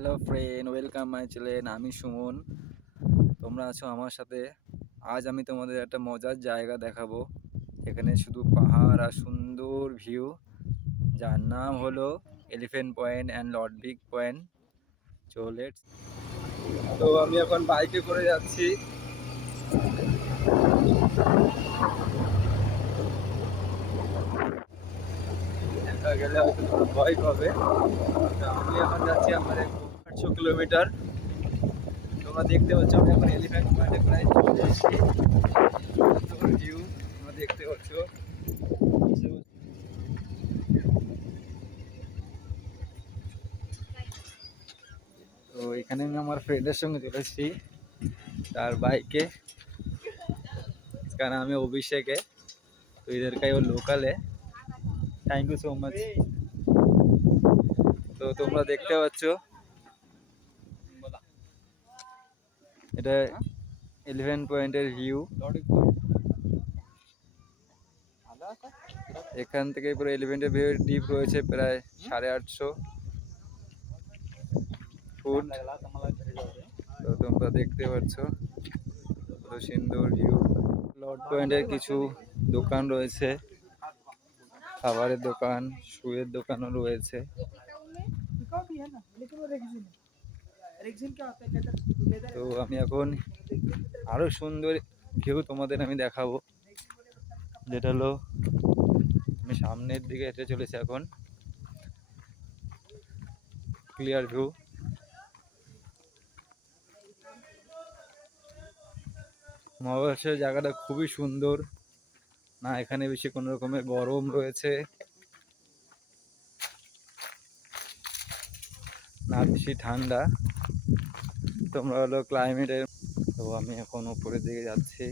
Hello friend, welcome my channel. আমি সুমন, তোমরা আছো আমার সাথে। আজ আমি তোমাদের একটা মজার জায়গা দেখাবো, এখানে শুধু পাহাড় আর সুন্দর ভিউ, যার নাম হলো elephant point and Lord big point. তো আমি এখন বাইকে করে যাচ্ছি। একা গেলে হয়তো তোমরা ভয় পাবে। তো আমি এখন যাচ্ছি আমার 800 কিলোমিটার। তোমরা দেখতে পাচ্ছ আমি এখন এলিফ্যান্ট পয়েন্টে প্রায় চলে এসেছি। সুন্দর ভিউ তোমরা দেখতে পাচ্ছ। তো এখানে আমি আমার ফ্রেন্ডের সঙ্গে চলেছি তার বাইকে, इसका नाम है अभिषेक है। तो इधर का वो लोकल है। Thank you so much. তো তোমরা দেখতে পাচ্ছ এটা এলিফ্যান্ট পয়েন্টের ভিউ। এখান থেকে পুরো এলিফ্যান্টের ভিউ ডিপ রয়েছে প্রায় 850 ফুট। তো তোমরা দেখতে পাচ্ছ কত সুন্দর ভিউ। লর্ড পয়েন্টের কিছু দোকান রয়েছে, খাবারের দোকান, শুয়ের দোকানও রয়েছে। তো আমি এখন আরো সুন্দর ভিউ তোমাদের আমি দেখাবো, যেটা হলো আমি সামনের দিকে হেঁটে চলেছি এখন। Clear view. মহাবাসের জায়গাটা খুবই সুন্দর, না এখানে বেশি কোনো রকমের গরম রয়েছে না বেশি ঠান্ডা। তোমরা হলো ক্লাইমেটের। তো আমি এখন উপরের দিকে যাচ্ছি,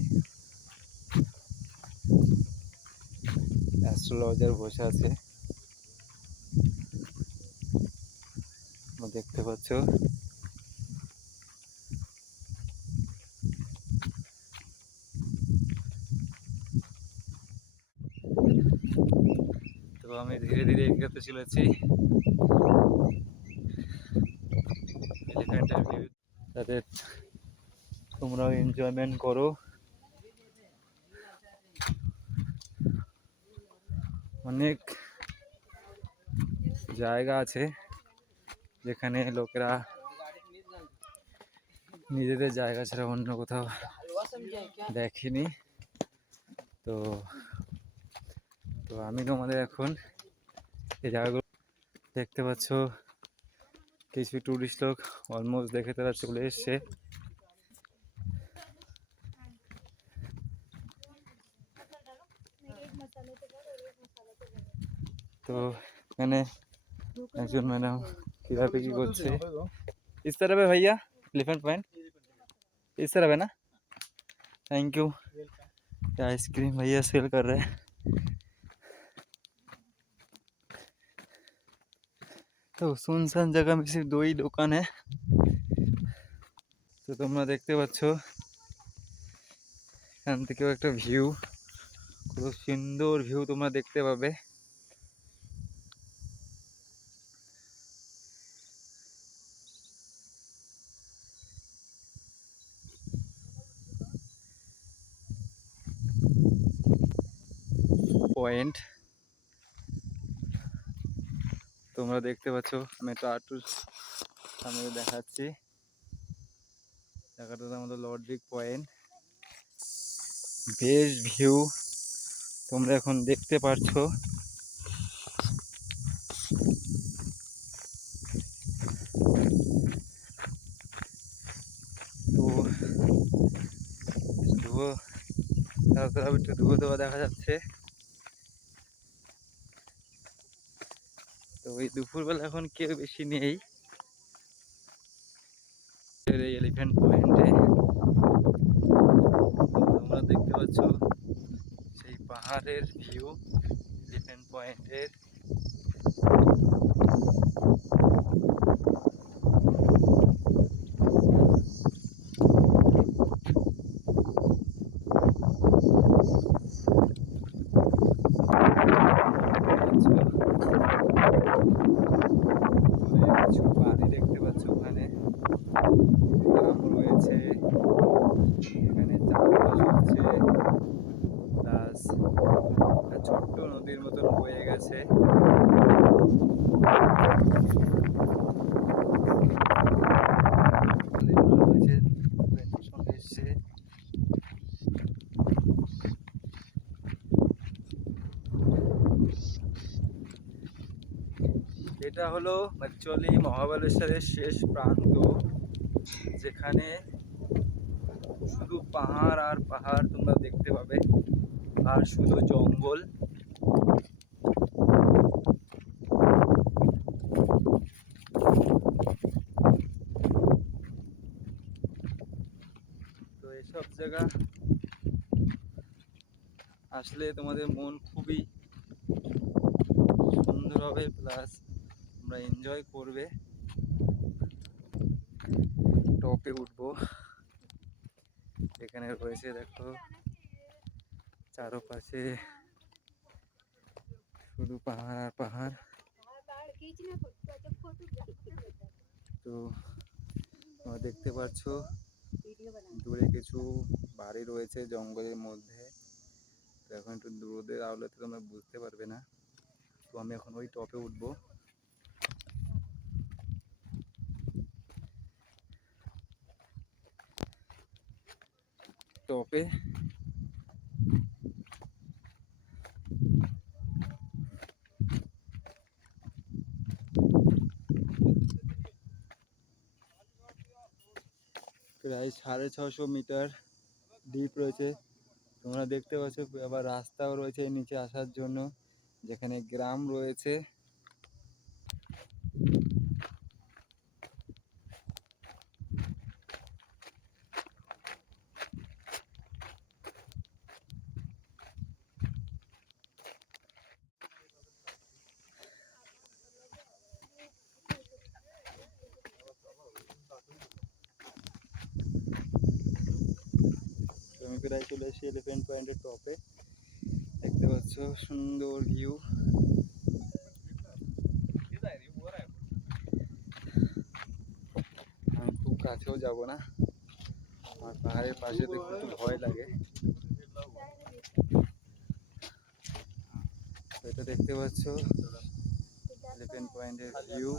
অ্যাস্ট্রোলজার বসে আছে দেখতে পাচ্ছ। তো আমি ধীরে ধীরে এগোতে চলেছি এলিফ্যান্টের ভিউ, যাতে তোমরাও এনজয়মেন্ট করো। অনেক জায়গা আছে যেখানে লোকেরা নিজেদের জায়গা ছাড়া অন্য কোথাও দেখেনি। তো তো আমি তোমাদের এখন এই জায়গাগুলো দেখতে পাচ্ছ। কিছু টুরিস্ট লোক অলমোস্ট দেখে তারা চলে এসছে। তো এখানে একজন ম্যাডাম কিভাবে কি করছে। इस तरफ है भैया एलिफेंट पॉइंट, इस तरफ है ना। Thank you. आइसक्रीम भैया सेल कर रहे हैं। तो सुनसान जगह में सिर्फ 2 ही दुकान है। তো তোমরা দেখতে পাচ্ছ এখান থেকেও একটা ভিউ, খুব সুন্দর ভিউ তোমরা দেখতে পাবে। পয়েন্ট তোমরা দেখতে পাচ্ছ। আমি একটা আটুর সামনে দেখাচ্ছি, জায়গাটার নাম হলো লর্ড বিগ পয়েন্ট। বেশ ভিউ তোমরা এখন দেখতে পারছো। তো ধুয়ো একটু ধুয়ো ধোয়া দেখা যাচ্ছে। তো ওই দুপুরবেলা এখন কেউ বেশি নেই এই এলিফ্যান্ট পয়েন্টে। তোমরা দেখতে পাচ্ছ সেই পাহাড়ের ভিউ এলিফ্যান্ট পয়েন্টের। কিছু পানি দেখতে পাচ্ছ রয়েছে। সঙ্গে এসছে। এটা হলো অ্যাকচুয়ালি মহাবালেশ্বরের শেষ প্রান্ত, যেখানে শুধু পাহাড় আর পাহাড় তোমরা দেখতে পাবে, আর শুধু জঙ্গল। তো এসব জায়গা আসলে তোমাদের মন খুবই সুন্দর হবে, প্লাস তোমরা এনজয় করবে। টপে উঠবো, এখানে রয়েছে দেখো চারপাশে শুধু পাহাড় আর পাহাড়। তো তোমরা দেখতে পাচ্ছ দূরে কিছু বাড়ি রয়েছে জঙ্গলের মধ্যে। তো এখন একটু রোদের আলোতে তোমরা বুঝতে পারবে না। তো আমি এখন ওই টপে উঠবো। টপে প্রায় 650 মিটার ডিপ রয়েছে, তোমরা দেখতে পাচ্ছ। আবার রাস্তাও রয়েছে নিচে আসার জন্য, যেখানে গ্রাম রয়েছে। আমি প্রায় চলে এসেছি এলিফ্যান্ট পয়েন্টের টপে। দেখতে পাচ্ছ সুন্দর ভিউ। আমি খুব কাছেও যাব না, আমার পাহাড়ের পাশে দেখতে একটু ভয় লাগে। এটা দেখতে পাচ্ছ এলিফ্যান্ট পয়েন্টের ভিউ।